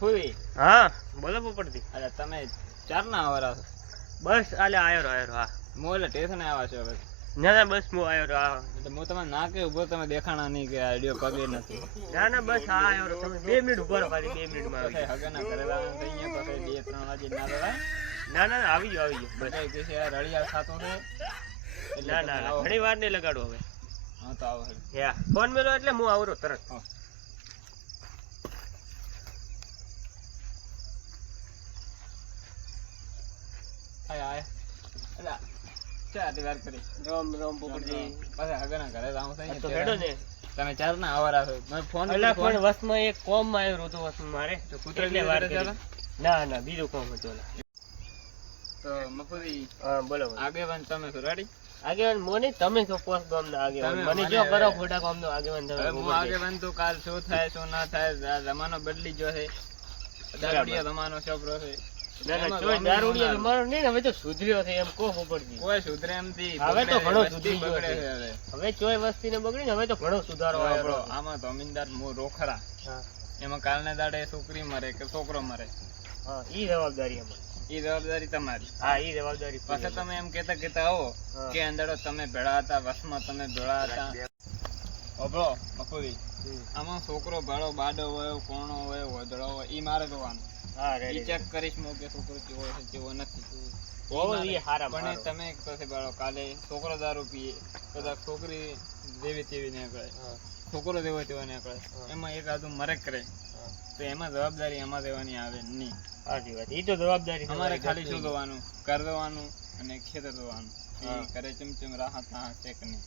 ફૂઈ હા બોલો પોપટજી. અરે તમે ચારના આવરા છો? બસ આલે આયો હા. હું એટલે સ્ટેશને આવ્યા છો હવે. ના બસ હું આયો હા. એટલે હું તમને ના કે ઉભો તમે દેખાણા નહીં કે આઈડિયો પગે નથી. ના બસ આ આયો તમે 2 મિનિટ ઉભો રહો ખાલી 2 મિનિટમાં આવી પછી હગના ઘરે લાવવાનું થઈ ગયા પછી 2-3 વાગે ના દેવાય. ના આવી ગયો બસ કે છે રળિયાળ ખાતો છે. ના ઘણી વાર નહીં લગાડો હવે. હા તો આવો હે ફોન મેલો એટલે હું આવરો તરત. રામ પોપટજી. પછી હગના ઘરે લાવવાનું થઈ તો હેડો ને તમે ચારના આવરા છો. મેં ફોન એટલે પણ વસમાં એક કોમ માં આવ્યો તો વસ મારે તો કૂતરો એટલે વાર કરી. ના બીજું કોમ હતું. તો મફુજી બોલો આગેવાન તમે છો રેડી? આગેવાન મોની તમે છો પોસ ગામના આગેવાન. મને જો કરો ખોટા ગામનો આગેવાન તમે. હું આગેવાન તો કાલ શું થાય શું ના થાય જમાનો બદલી ગયો છે. દારૂડિયા જમાનો છોકરો છે. ના ચોય દારૂડિયા જમાનો નહીં ને હવે તો સુધર્યો છે એમ કહો પોપટજી. કોઈ સુધરે એમ થી હવે તો ઘણો સુધરી ગયો બગડે છે. છે. હવે ચોય વસ્તી ને બગડી ને હવે તો ઘણો સુધારો આવ્યો. આમાં જમીનદાર રોખડા એમાં કાલને દાડે છોકરી મરે કે છોકરો મરે હા ઈ જવાબદારી અમારી. ઈ જવાબદારી તમારી. હા ઈ જવાબદારી. પાછા તમે એમ કેતા આવો કે અંદરો તમે ભેળા હતા વસમાં તમે ભેળા હતા. ઓબળો મફુજી આમાં છોકરો ભાડો બાડો હોય કોણો હોય વધડો હોય ઈ મારે જોવાનું. હા ઈ ચેક કરીશ હું કે છોકરો કેવો છે કેવો નથી. પણ તમે પછી ભાડો કાલે છોકરો દારૂ પીએ કદાચ છોકરી જેવી તેવી નીકળે છોકરો જેવો તેવો નીકળે એમાં એક આદુ મરે કરે તો એમાં જવાબદારી એમાં દેવાની આવે નહીં. સાચી વાત. ઈ તો જવાબદારી અમારે ખાલી શું જોવાનું કર દેવાનું અને ખેતર જોવાનું. કરે ચમચમ રાહત છે કે નહીં.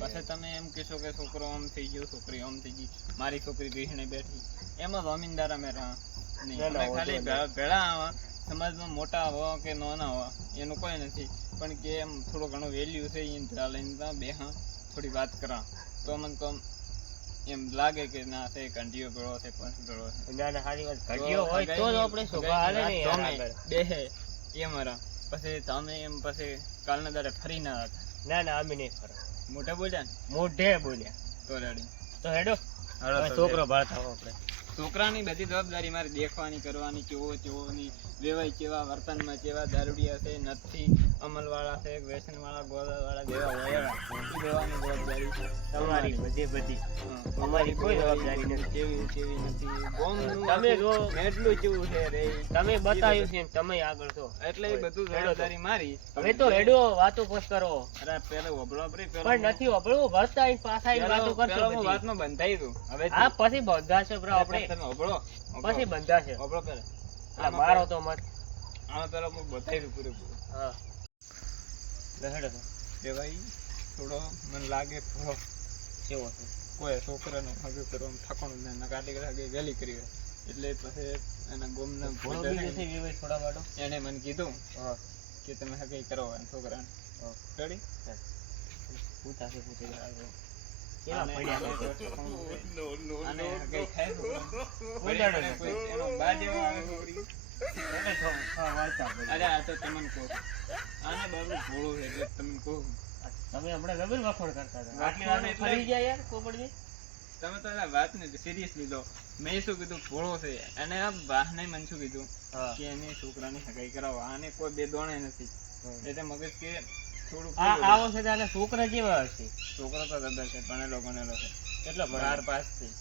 પછી તમે એમ કહેશો કે છોકરો આમ થઈ ગયો છોકરી આમ થઈ ગઈ મારી છોકરી ભીષણે બેઠી એમાં જમીનદાર અમે રહ્યા નહીં. અમે ખાલી ભેળા આવા સમાજમાં મોટા હોવા કે નાના હોવા એનું કોઈ નથી પણ કે એમ થોડો ઘણો વેલ્યુ છે એને ભેળા લઈને બે હા થોડી વાત કરા તો મને તો એમ લાગે કે ના છે કંઢીઓ ભેળો છે પંચ ભેળો છે. ના સારી વાત. કંઢીઓ હોય તો જ આપણે શોભા હાલે ને બેહે એ મારા પછી તમે એમ પછી કાલના દાડે ફરી ના હતા. ના અમે નહીં ફરો. મોઢે બોલ્યા મોઢે બોલ્યા તો રેડી તો હેડો છોકરો ભાળતા હો આપણે. છોકરાની બધી જવાબદારી મારે દેખવાની કરવાની કેવોની વેવાય કેવા વર્તનમાં કેવા દારૂડિયા છે નથી અમલવાળા છે વ્યસનવાળા ગોળાવાળા જેવા વયાળા દેવાની જવાબદારી છે તમારી. બધી અમારી કોઈ જવાબદારી નથી. કેવી નથી ગોમનું તમે જો એટલું કેવું છે રે તમે બતાવ્યું છે તમે આગળ છો એટલે એ બધું જવાબદારી મારી. હવે તો હેડો વાતો પોસ કરો. અરે પેલો ઓબળો પણ નથી ઓબળો ભરતા પાછા વાતો કરતો વાતમાં બંધાઈ દઉં હવે હા પછી બંધાશે આપણે ઓબળો પછી બંધાશે. ઓબળો પેલા મારો તો મત આમાં પેલા હું બતાવી દઉં પૂરેપૂરું. હા હેડો એ ભાઈ થોડો મને લાગે થોડો કેવો છે કોઈ છોકરાને હગે કરવાનું ઠાકોણું ને કાઢી હગે ગેલી કરી એટલે પછી એના ગોમના થોડા વાડો એને મને કીધું કે તમે હગે કરો છોકરાને રેડી અરે આ તો તમને કહું આને બાબુ ભોળું છે એટલે તમને કહું તમે હમણાં જબર વખોડ કરતા હતા આટલી વાર ફરી ગયા યાર પોપટજી. તમે તો આ વાતને સિરિયસ લીધો. મેં શું કીધું ભોળો છે અને આ બહાને મને શું કીધું કે એને છોકરાની હગાઈ કરાવો આને કોઈ બે દોણે નથી એટલે મગજ કે થોડું આવો છે એટલે છોકરા જેવા હશે. છોકરો તો દબર છે ભણેલો ગણેલો છે કેટલો 12 પાસ થી.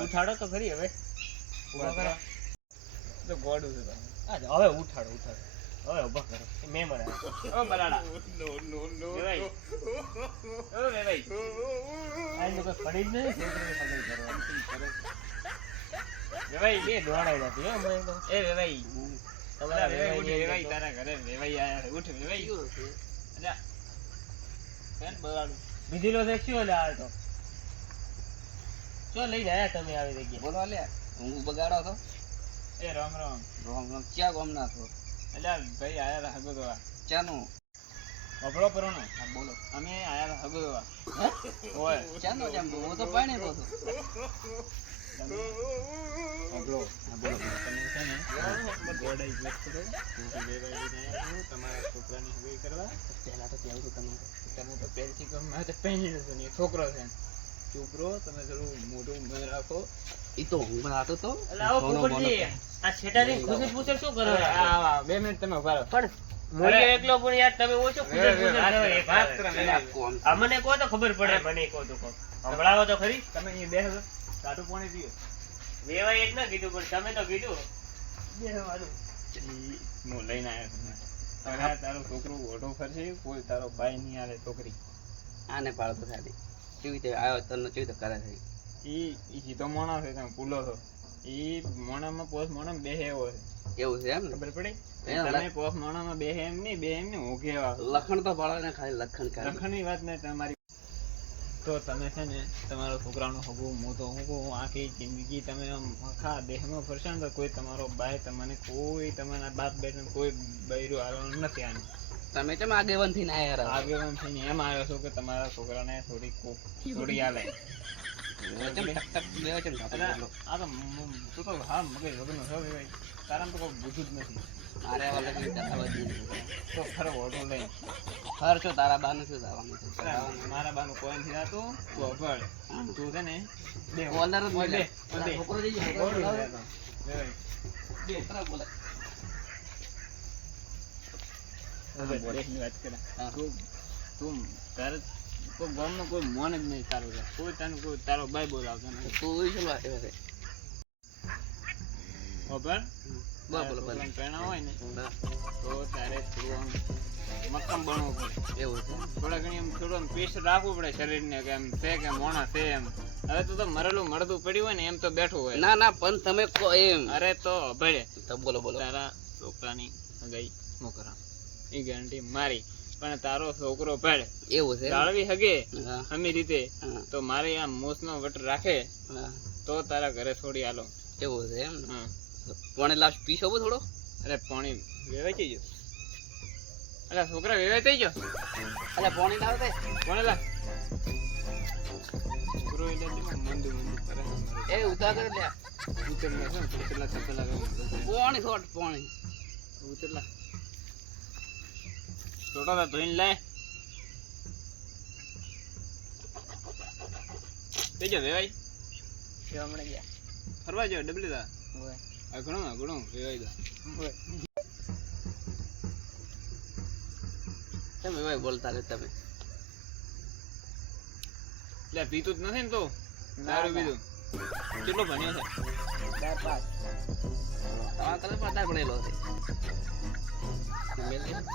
ઉઠાડો તો ખરી હવે તો ગોડું છે હવે ઉઠાડો હવે ઉભા કરો મહેમાન ઓ બરાડા ભાઈ ઓ ભાઈ આ લોકો પડી જ નહીં છોકરાને ખબર કરવાની ભાઈ બે દોડાઈ નથી હો મને તો. એ ભાઈ તમારા વેવાઈ તારા ઘરે વેવાઈ આયા છે ઉઠ વેવાઈ અલ્યા કેન બરાડું બીજી લો દેખ્યો લે આ તો ચો લઈને આયા તમે આવી જગ્યાએ. બોલો લે હું બગાડો છો એ રામ રામ રોંગ ક્યાં ગામના છો? અલ્યા ભાઈ આયા હગો દવા ચાનું અબળો પરોનો હા બોલો અમે આયા હગો દવા ઓય ચાનો જેમ હું તો પાણી તો છું અબળો હા બોલો તમે છે ને ગોડાઈ વાત કરો હું વેવાઈ લઈને આવ્યો તમારા છોકરાની હગાઈ કરવા. પહેલા તો કેવું તો તમે તમે તો પહેલથી કહો મેં તો પહેલી નથી છોકરો છે ચૂપ રહો, તમે થોડું મોઢું બંધ રાખો. ઈ તો હું બનાવતો તો એટલે આવો સોનો પોપટજી, બોનો. આ શેઠાજી ખુશી પૂછે શું કરો છો? આ 2 મિનિટ તમે ઉભા રહો. પણ મોયો એકલો પણ યાર તમે ઓછો ખુશી પૂછે કરો એક વાત વાર. કરો. પેલા કોમ આ મને કહો તો ખબર પડે, મને કહો તો કહો. સંભળાવો તો ખરી. તમે અહીં બેસો, કાઢું પાણી પીઓ. વેવાય જ ના કીધું પણ તમે તો કીધું. બેહવાનું. હું લઈને આવ્યો છું. તારા તારો છોકરો ઓઢો ફરશે, કોઈ તારો ભાઈ નહીં આવે છોકરી. આને પાડતો સાડી કેવી રીતે આવ્યો તને કેવી રીતે કરે છે ઈ સીધો મોણો છે, તમે ભૂલો છો. ઈ મોણામાં પોસ મોણામાં બેહે એવો છે, એવું છે એમ ને ખબર પડી? એના તમે પોસ મોણામાં બેહે એમ નહીં ઊંઘે એવા. લખણ તો પાડો ને ખાલી લખણ કરે લખણની વાત નહીં તમારી. તો તમે છે ને તમારો છોકરાનો હગું હું તો હું કહું, આખી જિંદગી તમે આમ આખા દેહમાં ફરશો ને તો કોઈ તમારો ભાઈ તમને કોઈ તમારા બાપ બેટને કોઈ બૈરું હાલવાનું નથી. આને તમે કેમ આગેવાન થી ના યાર આગેવાન થઈને એમ આવ્યો છો કે તમારા છોકરાને થોડી આલે. કેમ ટક ટક બે કેમ ધાતો એટલે બોલો આ તો તું તો હા મગજ વગરનો છો ભાઈ. તારામાં તો કોઈ બુદ્ધું જ નથી. મારે વાલે કે કથા વધી તો ખરો ઓઢો લઈને હર છો તારા બાનું શું જવાનું છે મારા બાનું કોઈ નથી થતું. તું અભળ. તું છે ને બે ઓલર જ બોલે બે છોકરો જઈ ઓઢો જાય લેતો. બે છોકરા બોલે બોલેની વાત કરે. હા. તું તારે કોઈ ગામમાં કોઈ મોન જ નહીં સારું છે. કોઈ તને કોઈ તારો ભાઈ બોલાવતો નથી. તું શું વાત કરે અભળ. બોલ બોલો બોલ છોકરાને પરણાવવો હોય ને તો તારે થોડું આમ મક્કમ બનવું પડે. એવું છે થોડા ઘણી એમ થોડું આમ પીસ રાખવું પડે શરીરને કે એમ છે કે મોણા છે એમ. હવે તો મરેલું મળતું પડ્યું હોય ને એમ તો બેઠું હોય. ના ના પણ તમે કો એમ અરે તો ભલે તો બોલો બોલો તારા છોકરાની હગાઈ મોકરા એ ગેરંટી મારી. પણ તારો છોકરો ભેળ એવું છે જાળવી હગે હા અમી રીતે હા તો મારે આ મોસનો વટ રાખે હા તો તારા ઘરે છોડી આલો. એવું છે એમ હા. કોણે લાસ્ટ પીશો થોડો અરે પાણી વેવાઈ થઈ ગયો. અરે છોકરા વેવાઈ થઈ ગયો. અલે પાણી લાવ દે કોને લા છોકરો એટલે મંદુ કરે એ ઉતા કરે લે ઉતરલા છે ને ઉતરલા ચપલા પાણી થોડ પાણી ઉતરલા ટોટો તો ધોઈને લાય. થઈ ગયો વેવાઈ હમણાં ગયા. ફરવા જાવ ડબલી દા ઓય. ઘણું વેવાઈ દા. તમે ભાઈ બોલતા રે તમે લે પીતું જ નથી ને તો દારૂ પીધું. કેટલો ભણ્યો છે? 4-5. તમારા કલર પડતા ભણેલો છે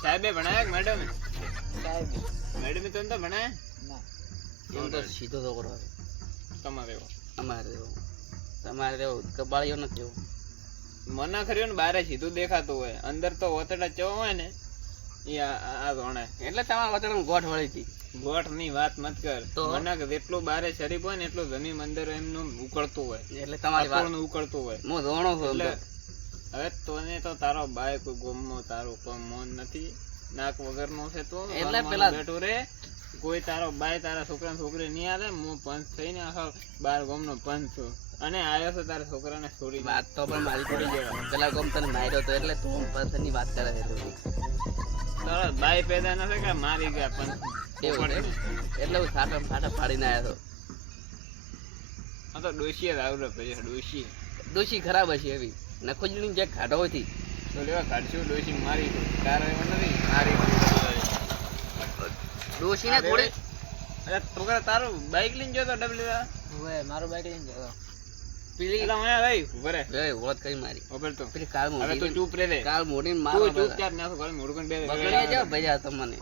સાહેબે ભણાયા કે મેડમે? સાહેબ. મેડમે તો નતા ભણાયા? ના. એમ તો સીધો છોકરો છે તમારે એવો અમારે એવો તમારે એવો કબાળીઓ નથી એવો મના ખર્યો ને બારે સીધું દેખાતું હોય, અંદર તો ઓતડા ચો હોય ને એ આ ધોણે. એટલે તમારા વચન ગોઠ વળી હતી ગોઠ ની વાત મત કર. તો? મના જેટલું બારે શરીફ હોય ને એટલું જમીન અંદર એમનું ઉકળતું હોય, એટલે તમારી વાત અપૂર્ણ ઉકળતું હોય. હું ધોણો છું એટલે અંદર હવે તોને તો તારો બાય કોઈ ગોમનો તારું કોઈ મોન નથી, નાક વગરનો છે તું. એટલે ઘરમાં પેલા- બેઠું રે. કોઈ તારો બાય તારા છોકરા છોકરી નહીં આવે. હું પંચ થઈને આખો 12 ગામનો પંચ છું અને આવ્યો છે તારા છોકરાને છોડી દે. વાત તો પણ મારી થોડી જાય પેલા ગમ તને માર્યો તો એટલે તું પર્સનની વાત કરે છે થોડી. તારા બાય પેદા નથી કે મારી ગયા પંચ. એવું છે એમ? એટલે હું સાટા ફાટા પાડીને આવ્યો હતો આ તો ડોશીએ જ આવડે પછી ડોશી દોષી ખરાબ હશે એવી નખોજની જે ખાડો હતી તો લેવા કાઢશું. ડોશી મારી તારો એવો નથી મારી. દોષીને થોડી અરે છોકરા તારું બાઈક લઈને ગયો તો ડબલી ઓય, મારો બાઈક લઈને જતો. પેલી એટલે અહીંયા ભાઈ ઉભો રે. એ વાત કરી મારી ઉભો તો પેલી કાલ હવે તો મોટી ચૂપ રે દે. કાલ મોટી તું મારો ચૂપચાપ નાખો ઘરે મોઢું કરીને બે બગડ્યા જાવ ભૈયા તમને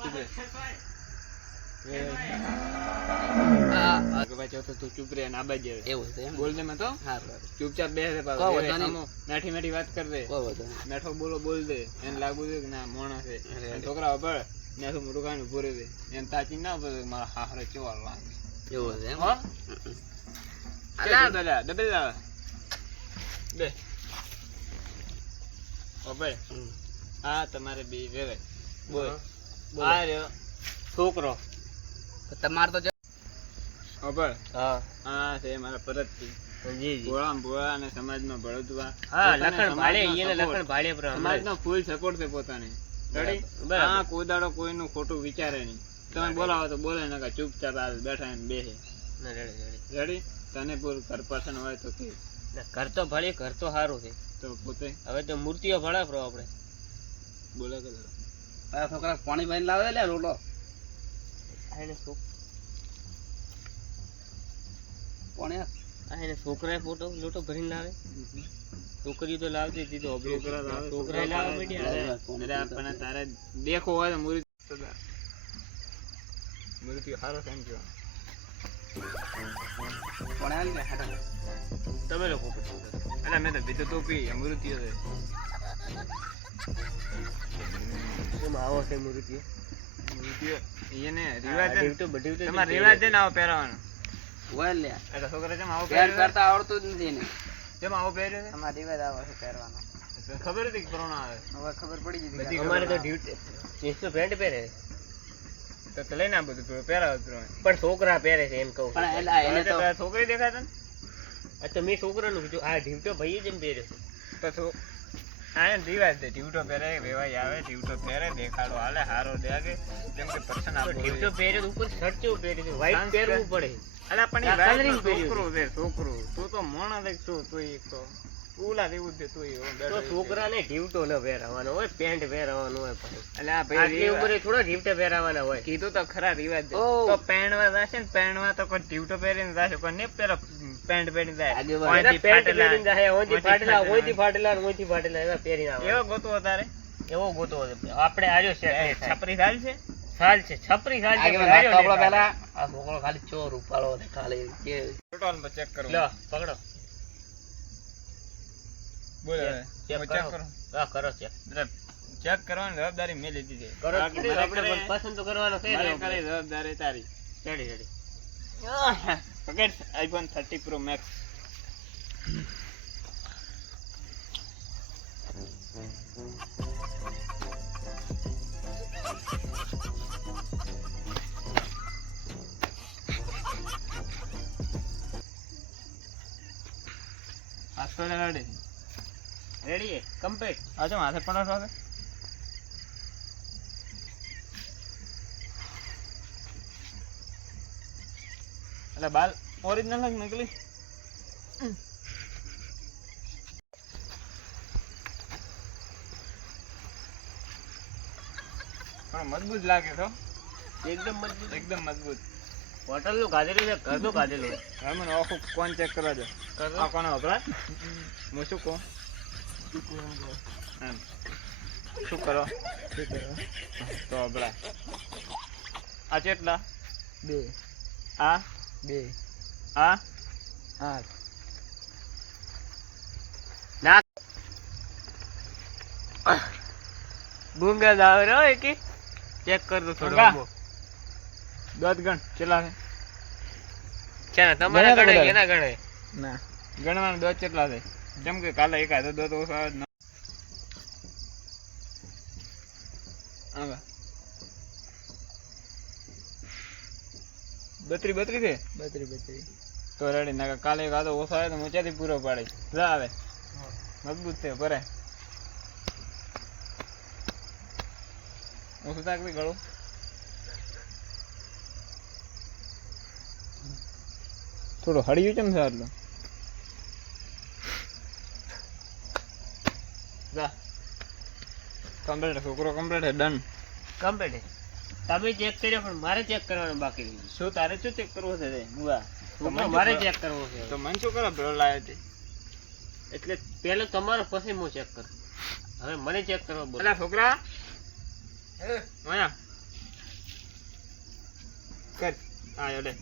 હા ભાઈ ચોથો તું ચૂપ રે ને આ બાજુ આવે. એવું છે એમ બોલ દે મેં તો હા ચૂપચાપ બેસે કહો વાંધો નહીં. મેઠી મેઠી વાત કર દે. કોઈ વાંધો નહીં. મેઠો બોલ દે. એને લાગુ દે કે ના મોણા છે. અરે, અને છોકરા ઉભર ને શું મોઢું કાઢીને ઉભો રહી દે. એને તાચી ના ઉભો રહે, મારા હાહરે કેવા લાગે. એવું છે એમ હો? અલા, ડબલ આવે બે ઓ ભાઈ હમ. આ તમારે બે વેવે બોલ. બોલો. આ રહ્યો છોકરો તમારે તો ખબર. હા. આ છે મારા પરતથી જી જી. ભોળા અને સમાજમાં ભળતવા. હા, પોતાને લખણ ભાળે, સમાજનો એને support. લખણ ભાળે પર હમણાં. સમાજનો ફૂલ સપોર્ટ છે પોતાને. રેડી? બરાબર. આ કોઈ દાડો કોઈનું ખોટું વિચારે નહીં. તમે બોલાવો તો બોલે નકર ચૂપચાપ આ બેઠા એને બેસે. ના, રેડી, રેડી. રેડી તને પૂર ઘર પસંદ હોય તો કે ના, ઘર તો ભલે ઘર તો સારું છે. તો પોતે હવે તો મૂર્તિઓ ભળે પ્રો આપણે. બોલે કે આ છોકરા પાણી ભરીને લાવે લે રોટલો આ એને પાણી આપ. છોકરાએ ફોટો લોટો ભરીને લાવે. છોકરીઓ તો લાવતી હતી તો છોકરા લાવે, છોકરા લાવે મીડિયા. અરે આપણને તારે દેખો હોય તો મૂર્તિ સારો સમજો પાણી આલી લે હાટા. તમે લોકો અરે મેં તો બીજું તો પી મૂર્તિઓ છે એમાં આવો છે મૂર્તિઓ. મૂર્તિઓ એને રિવાજ તો બધી તો તમારે રિવાજ છે ને આવો પહેરવાનો. હોય લે એટલે છોકરા જેમ આવો પેર પહેર્યો કરતા આવડતું જ નથી એને. જેમ આવો પહેર્યો છે અમારે રિવાજ આવે છે પહેરવાનો. તો ખબર હતી કે કોરોના આવે હવે ખબર પડી ગઈ બધી અમારે તો ડ્યુટી જીન્સ તો પેન્ટ પહેરે તો લઈને આ બધું પહેરાવ પણ છોકરા પહેરે છે એમ કહું. પણ એલા એને તો છોકરી દેખાતા ને આ તો મેં છોકરાનું કીધું. આ ઢીવટો ભાઈ જ એમ પહેર્યો છે. તો આ રિવાજ છે ઢીવટો પહેરે વેવાઈ આવે ઢીવટો પહેરે દેખાડો હાલે હારો દેગે જેમ કે પર્સન તો ઢીવટો પહેર્યો તો ઉપર શર્ટ કેવું પહેર્યું છે? વ્હાઈટ પહેરવું પડે. અલા પણ આ એ coloring પહેર્યું છોકરો છે છોકરો તું તો મોણા દેખ તું એક તો ઉલા જેવું છે તું તો છોકરાને ઢીવટો ન પહેરાવાનો હોય, પેન્ટ પહેરાવાનું હોય ભાઈ. એટલે આ આટલી ભાઈ ઉંમરે થોડા ઢીવટા પહેરાવાના હોય. કીધું તો ખરા રિવાજ છે ઓહ. તો પહેણવા જશે ને પહેણવા તો કોઈ ઢીવટો પહેરીને જશે કોઈ ને પેલો પેન્ટ પહેરીને જાય આગેવાન. ઓયથી એના પેન્ટ ફાટેલા. પહેરીને જાય, ઓયથી ફાટેલા, ઓયથી ઓયથી ફાટેલા, ઓયથી ફાટેલા એવા પહેરીને આવે. એવો ગોતવો તારે એવો ગોતો આપણે આર્યો છે છપરી થાય છે સાલ છે, છપરી સાલ છે, આગેવાન પણ આર્યો નાખતો નહીં. પેલા આ છોકરો ખાલી ચોર ઉપાડો ને ખાલી કે ટોટલ ચેક કરો લો, પકડો. બોલ હવે. ચેક હું ચેક કરો. કરું હા, કરો ચેક. ચેક કરવાની જવાબદારી મેં લીધી છે કરો બાકી ચેક. મને આપણે કરે- પણ પસંદ તો કરવાનો છે ને મને આપણે. કરે જવાબદારી તારી રેડી, રેડી. પકડ આઈફોન 30 પ્રો મેક્સ આસ્તો રેડી રેડી છે? કમ્પ્લીટ. આજો માથે પડાતો છે એટલે બાલ ઓરિજિનલ જ નીકળી પણ મજબૂત લાગે છો એકદમ મજબૂત. એકદમ મજબૂત હોટલનું ખાધેલું છે, ઘરનું ખાધેલું છે. હવે મને આખું કોણ ચેક કરવા દો કરો. આ કોને વપરાય હું શું કહું એમ. શું કરો તો વપરાય આ કેટલા 2 આ 2 આ 8 ના ગુંગા આવે રો એકી ચેક કર દો થોડો. ગુંગા. 10 ગણ કેટલા છે છે ને તમારા ગણ્યા તો ગણે બધા. એના ગણે. ના ગણવાનું 10 કેટલા છે જેમ કે કાલે એક હાથે 10 ઓછો આવે જ ન. હવે 32 છે 32 તો રેડી ના કાલે એક હાથે ઓછો આવે તો મોચાથી પૂરો પાડે જા આવે મજબૂત છે ભરે ઓછું તાકવી ગળું થોડું હળિયું કેમ છે આટલું જા કમ્પ્લીટ છોકરો કમ્પ્લીટ હે ડન કમ્પ્લીટ. તમે ચેક કર્યો પણ મારે ચેક કરવાનું બાકી રહ્યું. શું તારે શું ચેક કરવું છે તે બુઆ છોકરો મારે ચેક કરવો છે. તો મન શું કરો ભેળો લાવ્યો તે એટલે પહેલો તમારો પછી હું ચેક કરું. હવે મને ચેક કરવા બોલો. અલા છોકરા ઓયા કર આ લે